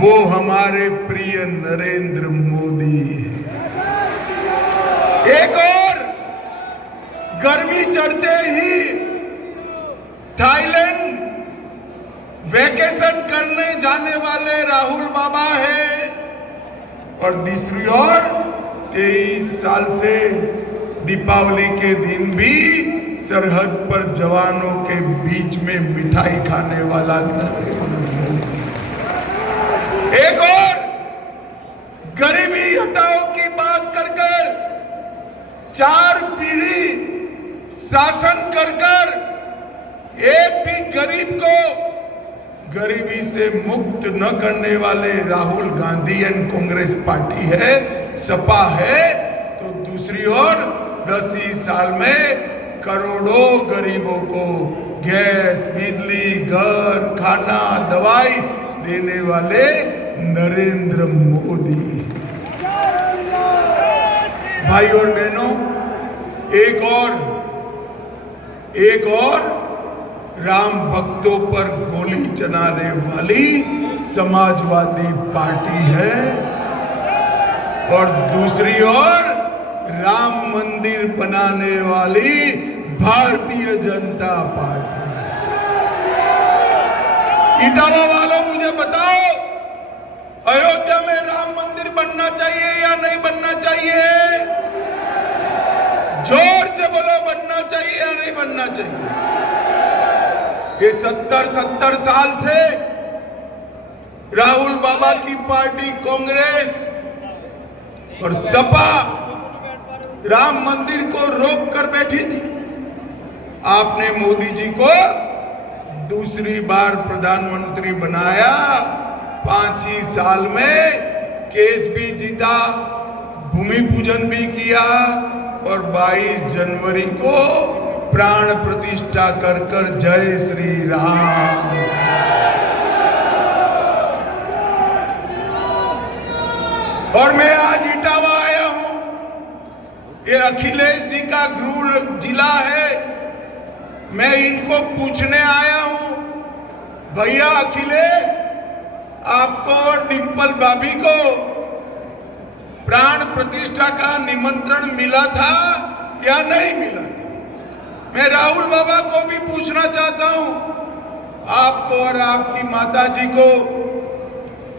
वो हमारे प्रिय नरेंद्र मोदी है। एक और गर्मी चढ़ते ही थाईलैंड वेकेशन करने जाने वाले राहुल बाबा है, और दूसरी ओर 23 साल से दीपावली के दिन भी सरहद पर जवानों के बीच में मिठाई खाने वाला एक और गरीबी हटाओ की बात कर 4 पीढ़ी शासन कर एक भी गरीब को गरीबी से मुक्त न करने वाले राहुल गांधी एंड कांग्रेस पार्टी है, सपा है। तो दूसरी ओर 10 ही साल में करोड़ों गरीबों को गैस, बिजली, घर, खाना, दवाई देने वाले नरेंद्र मोदी। भाई और बहनों, एक और राम भक्तों पर गोली चलाने वाली समाजवादी पार्टी है, और दूसरी ओर राम मंदिर बनाने वाली भारतीय जनता पार्टी। इटावा वालों, मुझे बताओ, अयोध्या में राम मंदिर बनना चाहिए या नहीं बनना चाहिए? जोर से बोलो, बनना चाहिए या नहीं बनना चाहिए? ये 70 साल से राहुल बाबा की पार्टी कांग्रेस और सपा राम मंदिर को रोक कर बैठी थी। आपने मोदी जी को दूसरी बार प्रधानमंत्री बनाया, 5 ही साल में केस भी जीता, भूमि पूजन भी किया, और 22 जनवरी को प्राण प्रतिष्ठा कर जय श्री राम। और मैं आज इटावा आया हूं, ये अखिलेश जी का गृह जिला है। मैं इनको पूछने आया हूं, भैया अखिलेश, आपको और डिंपल भाभी को प्राण प्रतिष्ठा का निमंत्रण मिला था या नहीं मिला था? मैं राहुल बाबा को भी पूछना चाहता हूं, आपको और आपकी माता जी को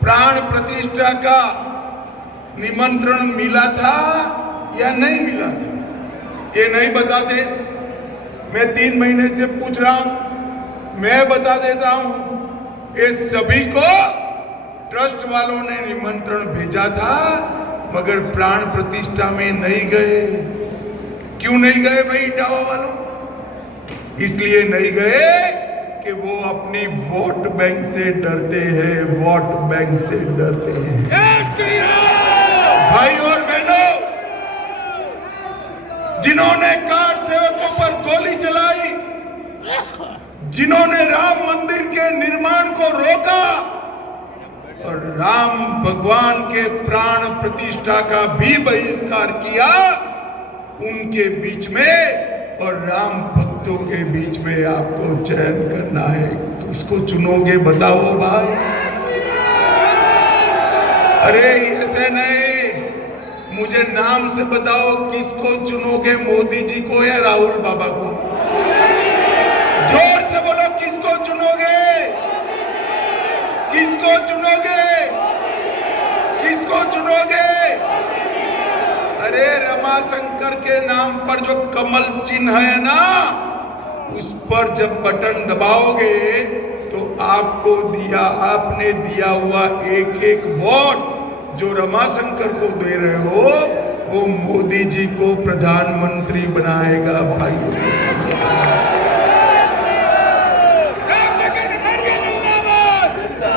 प्राण प्रतिष्ठा का निमंत्रण मिला था या नहीं मिला था? ये नहीं बताते। मैं 3 महीने से पूछ रहा हूं, मैं बता देता हूं, ये सभी को ट्रस्ट वालों ने निमंत्रण भेजा था, मगर प्राण प्रतिष्ठा में नहीं गए। क्यों नहीं गए भाई इटावा वालों? इसलिए नहीं गए कि वो अपनी वोट बैंक से डरते हैं, वोट बैंक से डरते हैं। भाई और बहनों, जिन्होंने कार सेवकों पर गोली चलाई, जिन्होंने राम मंदिर के निर्माण को रोका और राम भगवान के प्राण प्रतिष्ठा का भी बहिष्कार किया, उनके बीच में और राम भक्तों के बीच में आपको चयन करना है। किसको चुनोगे बताओ भाई? अरे ऐसे नहीं, मुझे नाम से बताओ, किसको चुनोगे? मोदी जी को या राहुल बाबा को? जोर से बोलो, किसको चुनोगे? किसको चुनोगे? किसको चुनोगे? अरे रमाशंकर के नाम पर जो कमल चिन्ह है ना, उस पर जब बटन दबाओगे तो आपने दिया हुआ एक वोट जो रमाशंकर को दे रहे हो, वो मोदी जी को प्रधानमंत्री बनाएगा भाई।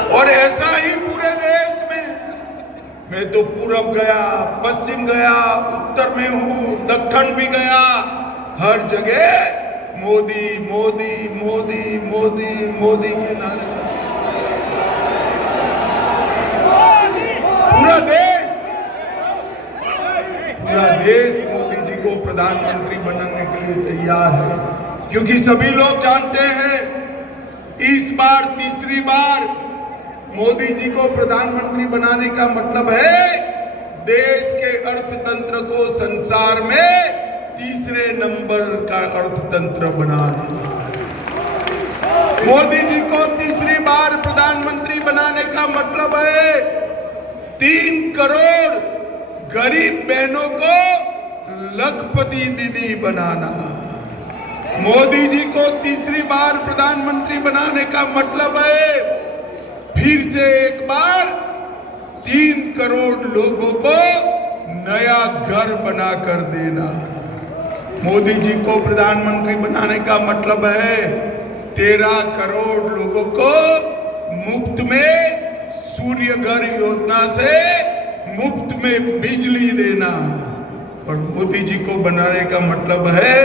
और ऐसा ही पूरे देश में, मैं तो पूरब गया, पश्चिम गया, उत्तर में हूं, दक्षिण भी गया, हर जगह मोदी मोदी मोदी मोदी मोदी के नारे। पूरा देश मोदी जी को प्रधानमंत्री बनाने के लिए तैयार है, क्योंकि सभी लोग जानते हैं इस बार तीसरी बार मोदी जी को प्रधानमंत्री बनाने का मतलब है देश के अर्थतंत्र को संसार में तीसरे नंबर का अर्थतंत्र बनाना। मोदी जी को तीसरी बार प्रधानमंत्री बनाने का मतलब है 3 करोड़ गरीब बहनों को लखपति दीदी बनाना। मोदी जी को तीसरी बार प्रधानमंत्री बनाने का मतलब है फिर से एक बार 3 करोड़ लोगों को नया घर बनाकर देना। मोदी जी को प्रधानमंत्री बनाने का मतलब है 13 करोड़ लोगों को मुफ्त में सूर्य घर योजना से मुफ्त में बिजली देना। और मोदी जी को बनाने का मतलब है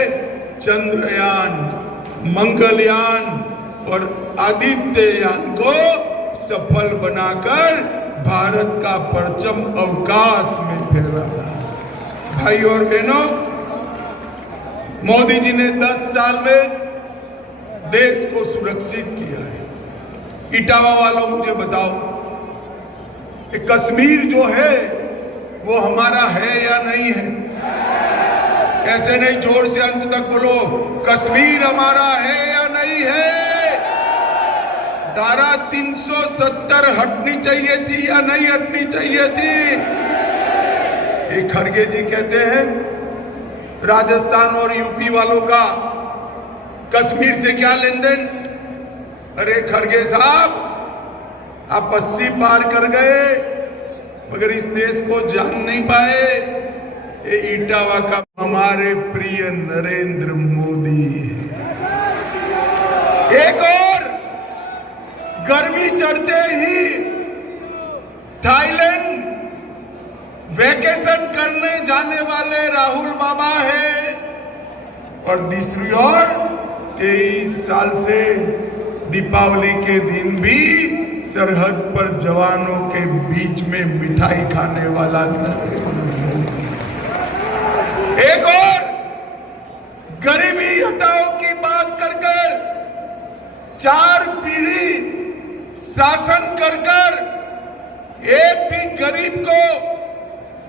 चंद्रयान, मंगलयान और आदित्ययान को सफल बनाकर भारत का परचम अवकाश में फहराना। भाई और बहनों, मोदी जी ने 10 साल में देश को सुरक्षित किया है। इटावा वालों मुझे बताओ, कश्मीर जो है वो हमारा है या नहीं है? ऐसे नहीं, जोर से अंत तक बोलो, कश्मीर हमारा है या नहीं है? धारा 370 हटनी चाहिए थी या नहीं हटनी चाहिए थी? एक खड़गे जी कहते हैं राजस्थान और यूपी वालों का कश्मीर से क्या लेन देन? अरे खड़गे साहब, आप 80 पार कर गए मगर इस देश को जान नहीं पाए। ये इटावा का हमारे प्रिय नरेंद्र मोदी है। एक और, गर्मी चढ़ते ही थाईलैंड वैकेशन करने जाने वाले राहुल बाबा है। और दूसरी ओर 23 साल से दीपावली के दिन भी सरहद पर जवानों के बीच में मिठाई खाने वाला एक और, गरीबी हटाओ की बात कर 4 पीढ़ी शासन कर एक भी गरीब को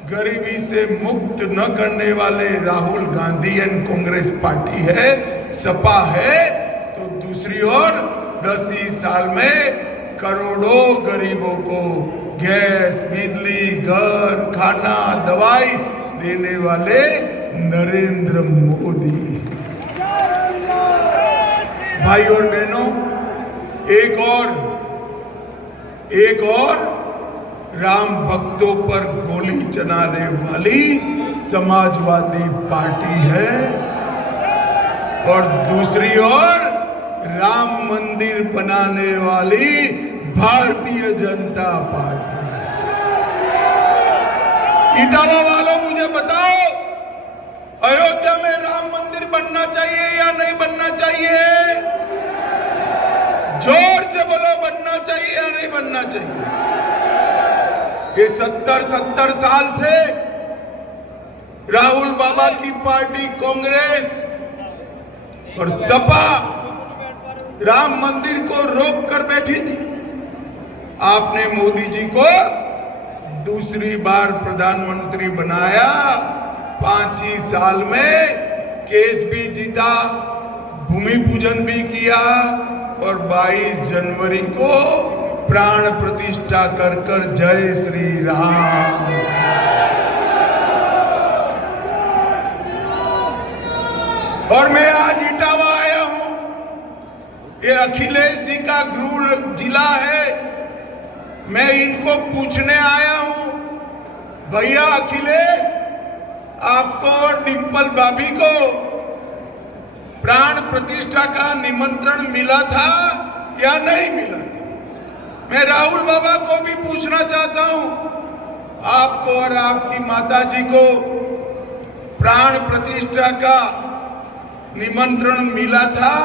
गरीबी से मुक्त न करने वाले राहुल गांधी एंड कांग्रेस पार्टी है, सपा है। तो दूसरी ओर 10 ही साल में करोड़ों गरीबों को गैस, बिजली, घर, खाना, दवाई देने वाले नरेंद्र मोदी। भाई और बहनों, एक और राम भक्तों पर गोली चलाने वाली समाजवादी पार्टी है और दूसरी ओर राम मंदिर बनाने वाली भारतीय जनता पार्टी। इटावा वालों मुझे बताओ, अयोध्या में राम मंदिर बनना चाहिए या नहीं बनना चाहिए? जोर से बोलो, बनना चाहिए या नहीं बनना चाहिए? ये 70 साल से राहुल बाबा की पार्टी कांग्रेस और सपा राम मंदिर को रोक कर बैठी थी। आपने मोदी जी को दूसरी बार प्रधानमंत्री बनाया, 5 ही साल में केस भी जीता, भूमि पूजन भी किया और 22 जनवरी को प्राण प्रतिष्ठा कर जय श्री राम। और मैं आज इटावा आया हूं, ये अखिलेश जी का गृह जिला है। मैं इनको पूछने आया हूं, भैया अखिलेश, आपको और डिंपल भाभी को प्राण प्रतिष्ठा का निमंत्रण मिला था या नहीं मिला था? मैं राहुल बाबा को भी पूछना चाहता हूं, आपको और आपकी माता जी को प्राण प्रतिष्ठा का निमंत्रण मिला था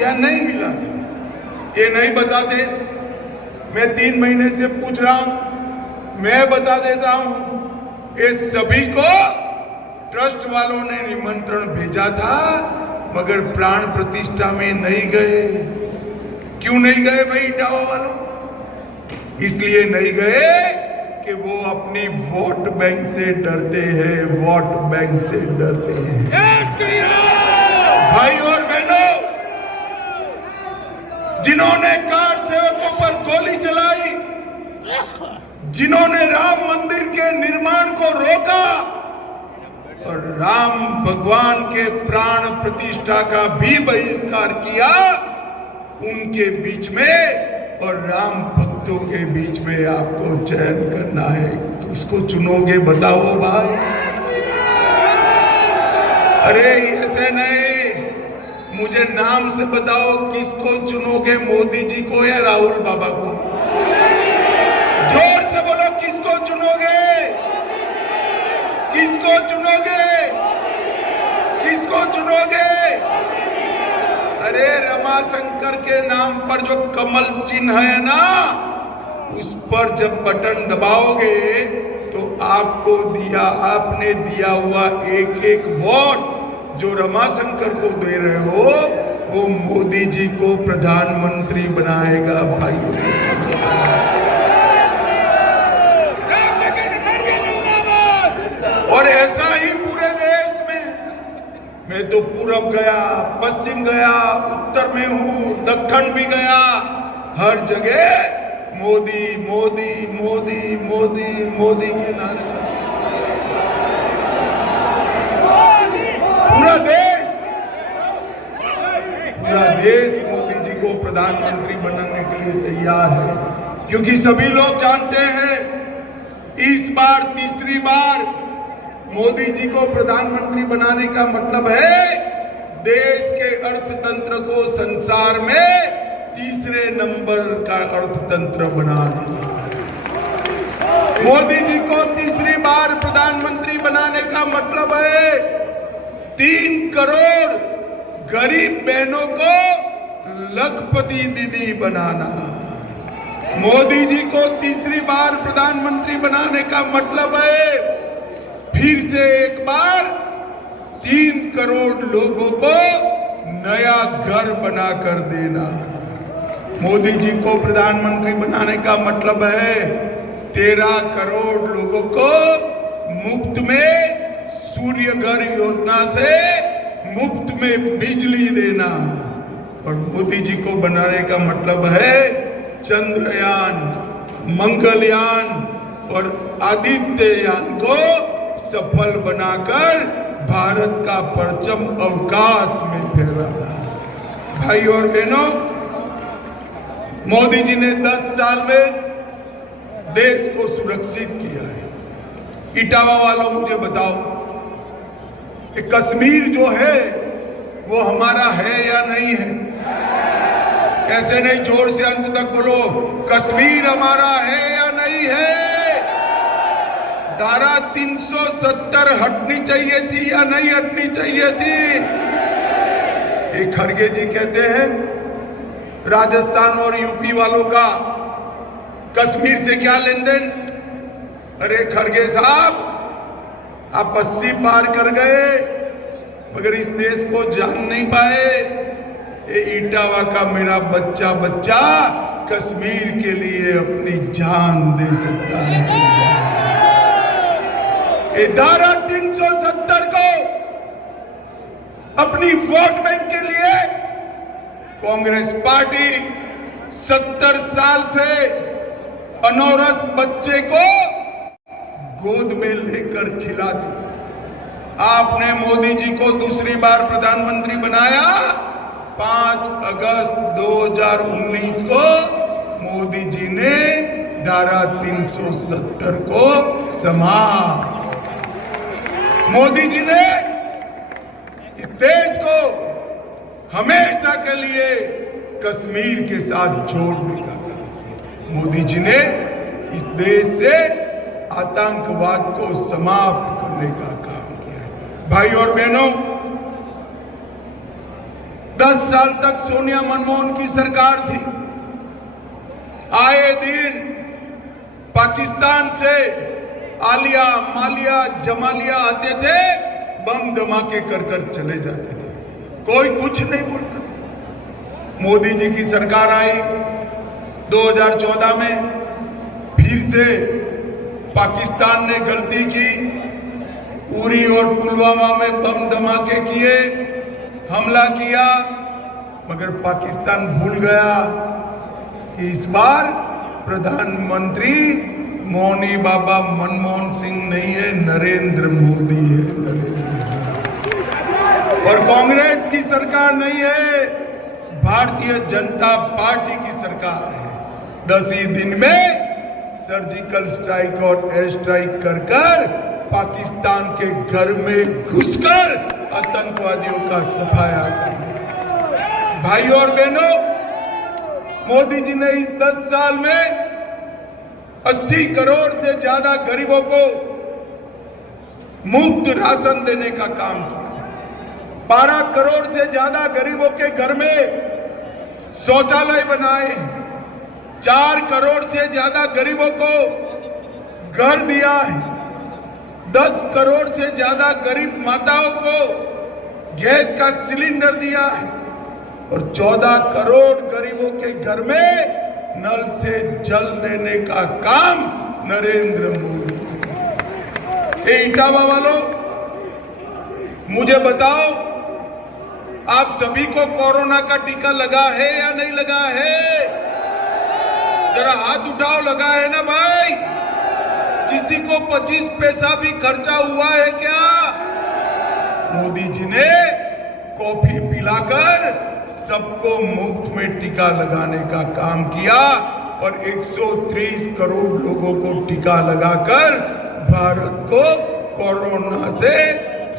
या नहीं मिला था? ये नहीं बताते। मैं 3 महीने से पूछ रहा हूं, मैं बता देता हूं, ये सभी को ट्रस्ट वालों ने निमंत्रण भेजा था मगर प्राण प्रतिष्ठा में नहीं गए। क्यों नहीं गए भाई इटावा वालों? इसलिए नहीं गए कि वो अपनी वोट बैंक से डरते हैं, वोट बैंक से डरते हैं। भाई और बहनों, जिन्होंने कार सेवकों पर गोली चलाई, जिन्होंने राम मंदिर के निर्माण को रोका और राम भगवान के प्राण प्रतिष्ठा का भी बहिष्कार किया, उनके बीच में और राम भक्तों के बीच में आपको चयन करना है। किसको चुनोगे बताओ भाई? अरे ऐसे नहीं, मुझे नाम से बताओ किसको चुनोगे, मोदी जी को या राहुल बाबा को? जोर से बोलो, किसको चुनोगे? किसको चुनोगे? किसको चुनोगे? अरे रमाशंकर के नाम पर जो कमल चिन्ह है ना, उस पर जब बटन दबाओगे तो आपने दिया हुआ एक एक वोट जो रमाशंकर को दे रहे हो, वो मोदी जी को प्रधानमंत्री बनाएगा भाई। और ऐसा ही पूरे देश में, मैं तो पूरब गया, पश्चिम गया, उत्तर में हूं, दक्षिण भी गया, हर जगह मोदी मोदी मोदी मोदी मोदी के नारे। पूरा देश मोदी जी को प्रधानमंत्री बनाने के लिए तैयार है, क्योंकि सभी लोग जानते हैं इस बार तीसरी बार मोदी जी को प्रधानमंत्री बनाने का मतलब है देश के अर्थतंत्र को संसार में तीसरे नंबर का अर्थतंत्र बनाना। मोदी जी को तीसरी बार प्रधानमंत्री बनाने का मतलब है 3 करोड़ गरीब बहनों को लखपति दीदी बनाना। मोदी जी को तीसरी बार प्रधानमंत्री बनाने का मतलब है फिर से एक बार 3 करोड़ लोगों को नया घर बनाकर देना। मोदी जी को प्रधानमंत्री बनाने का मतलब है 13 करोड़ लोगों को मुफ्त में सूर्य घर योजना से मुफ्त में बिजली देना। और मोदी जी को बनाने का मतलब है चंद्रयान, मंगलयान और आदित्ययान को सफल बनाकर भारत का परचम अवकाश में फहराना। भाई और बहनों, मोदी जी ने 10 साल में देश को सुरक्षित किया है। इटावा वालों, मुझे बताओ कि कश्मीर जो है वो हमारा है या नहीं है? ऐसे नहीं, जोर से अंत तक बोलो, कश्मीर हमारा है या नहीं है? धारा 370 हटनी चाहिए थी या नहीं हटनी चाहिए थी? एक खड़गे जी कहते हैं राजस्थान और यूपी वालों का कश्मीर से क्या लेन देन? अरे खड़गे साहब, आप 80 पार कर गए मगर इस देश को जान नहीं पाए। ये इटावा का मेरा बच्चा कश्मीर के लिए अपनी जान दे सकता है। ये धारा 370 को अपनी वोट बैंक के लिए कांग्रेस पार्टी 70 साल से अनौरस बच्चे को गोद में लेकर खिलाती थी। आपने मोदी जी को दूसरी बार प्रधानमंत्री बनाया 5 अगस्त 2019 को। मोदी जी ने धारा 370 को समाप्त। मोदी जी ने इस देश को हमेशा के लिए कश्मीर के साथ जोड़ने का काम किया। मोदी जी ने इस देश से आतंकवाद को समाप्त करने का काम किया। भाई और बहनों, 10 साल तक सोनिया मनमोहन की सरकार थी। आए दिन पाकिस्तान से आलिया, मालिया, जमालिया आते थे, बम धमाके कर चले जाते थे, कोई कुछ नहीं बोलता। मोदी जी की सरकार आई 2014 में, फिर से पाकिस्तान ने गलती की, उरी और पुलवामा में बम धमाके किए, हमला किया, मगर पाकिस्तान भूल गया कि इस बार प्रधानमंत्री मौनी बाबा मनमोहन सिंह नहीं है, नरेंद्र मोदी है। और कांग्रेस की सरकार नहीं है, भारतीय जनता पार्टी की सरकार है। 10 ही दिन में सर्जिकल स्ट्राइक और एयर स्ट्राइक कर पाकिस्तान के घर में घुसकर आतंकवादियों का सफाया किया। भाइयों और बहनों, मोदी जी ने इस 10 साल में 80 करोड़ से ज्यादा गरीबों को मुफ्त राशन देने का काम किया। 12 करोड़ से ज्यादा गरीबों के घर में शौचालय बनाए। 4 करोड़ से ज्यादा गरीबों को घर दिया है। 10 करोड़ से ज्यादा गरीब माताओं को गैस का सिलेंडर दिया है और 14 करोड़ गरीबों के घर में नल से जल देने का काम नरेंद्र मोदी। इटावा वालों, मुझे बताओ, आप सभी को कोरोना का टीका लगा है या नहीं लगा है? जरा हाथ उठाओ, लगा है ना भाई? किसी को 25 पैसा भी खर्चा हुआ है क्या? मोदी जी ने कॉफी पिलाकर सबको मुफ्त में टीका लगाने का काम किया और 130 करोड़ लोगों को टीका लगाकर भारत को कोरोना से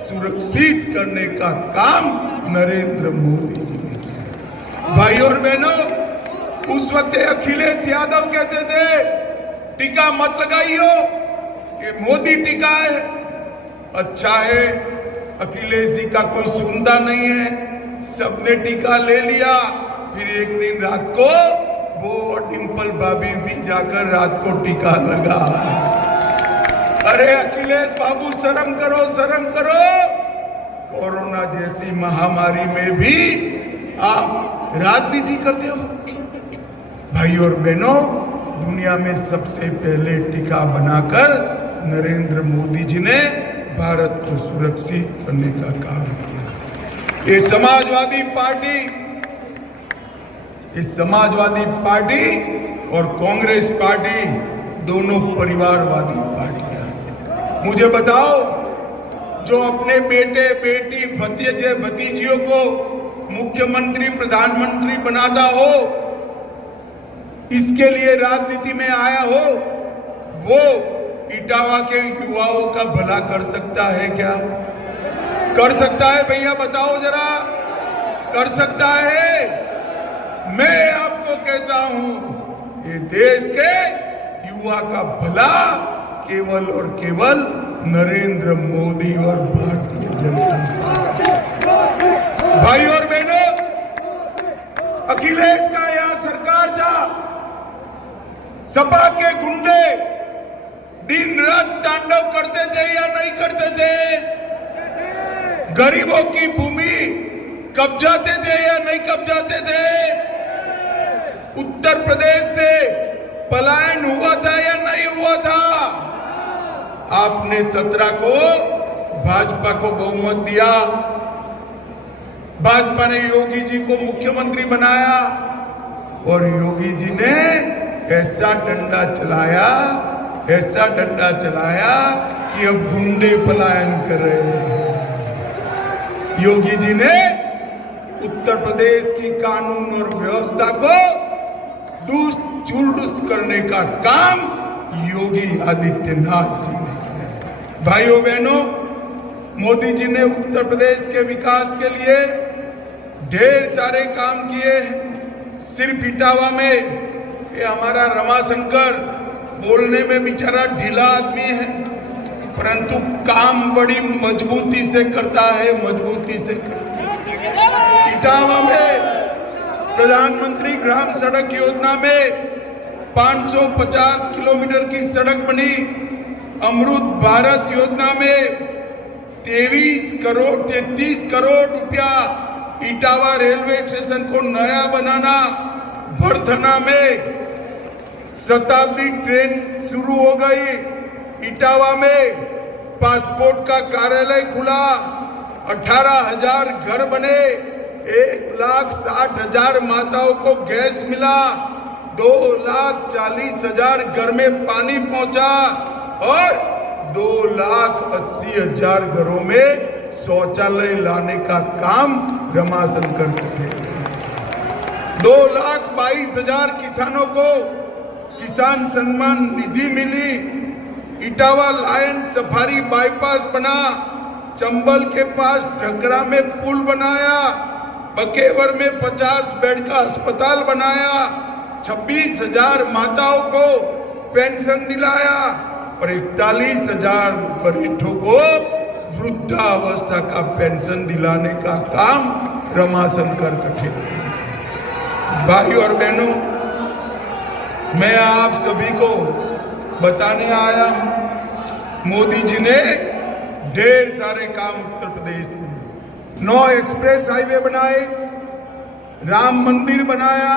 सुरक्षित करने का काम नरेंद्र मोदी जी ने किया। भाइयों और बहनों, उस वक्त अखिलेश यादव कहते थे टीका मत लगाइयो, ये मोदी टीका है। अच्छा है, अखिलेश जी का कोई सुनता नहीं है, सबने टीका ले लिया। फिर एक दिन रात को वो डिंपल भाभी भी जाकर रात को टीका लगा। अरे अखिलेश बाबू, शर्म करो, शर्म करो। कोरोना जैसी महामारी में भी आप राजनीति करते हो। भाइयों और बहनों, दुनिया में सबसे पहले टीका बनाकर नरेंद्र मोदी जी ने भारत को सुरक्षित करने का काम किया। ये समाजवादी पार्टी और कांग्रेस पार्टी दोनों परिवारवादी पार्टियां। मुझे बताओ, जो अपने बेटे बेटी भतीजे भतीजियों को मुख्यमंत्री प्रधानमंत्री बनाता हो, इसके लिए राजनीति में आया हो, वो इटावा के युवाओं का भला कर सकता है क्या? कर सकता है भैया? बताओ जरा, कर सकता है? मैं आपको कहता हूं, ये देश के युवा का भला केवल और केवल नरेंद्र मोदी और भारतीय जनता पार्टी। भाई और बहनों, अखिलेश का यहां सरकार था, सपा के गुंडे दिन रात तांडव करते थे या नहीं करते थे? गरीबों की भूमि कब्जाते थे या नहीं कब्जाते थे? उत्तर प्रदेश से पलायन हुआ था या नहीं हुआ था? आपने 17 को भाजपा को बहुमत दिया, भाजपा ने योगी जी को मुख्यमंत्री बनाया और योगी जी ने ऐसा डंडा चलाया कि अब गुंडे पलायन कर रहे हैं। योगी जी ने उत्तर प्रदेश की कानून और व्यवस्था को दुरुस्त करने का काम योगी आदित्यनाथ जी ने किया। भाइयों बहनों, मोदी जी ने उत्तर प्रदेश के विकास के लिए ढेर सारे काम किए हैं। सिर्फ इटावा में ये हमारा रमाशंकर बोलने में बेचारा ढीला आदमी है, परंतु काम बड़ी मजबूती से करता है, मजबूती से। इटावा में प्रधानमंत्री ग्राम सड़क योजना में 550 किलोमीटर की सड़क बनी। अमृत भारत योजना में 33 करोड़ रुपया इटावा रेलवे स्टेशन को नया बनाना। भरथना में शताब्दी ट्रेन शुरू हो गई। इटावा में पासपोर्ट का कार्यालय खुला, 18,000 घर बने, 1,60,000 माताओं को गैस मिला, 2,40,000 घर में पानी पहुंचा और 2,80,000 घरों में शौचालय लाने का काम रमाशंकर थे। 2,22,000 किसानों को किसान सम्मान निधि मिली। इटावा लायन सफारी बाईपास बना, चंबल के पास ढकरा में पुल बनाया, बकेवर में 50 बेड का अस्पताल बनाया, 26,000 माताओं को पेंशन दिलाया और 41,000 वरिष्ठों को वृद्धावस्था का पेंशन दिलाने का काम रमाशंकर थे। भाई और बहनों, मैं आप सभी को बताने आया, मोदी जी ने ढेर सारे काम उत्तर प्रदेश में 9 एक्सप्रेस हाईवे बनाए, राम मंदिर बनाया,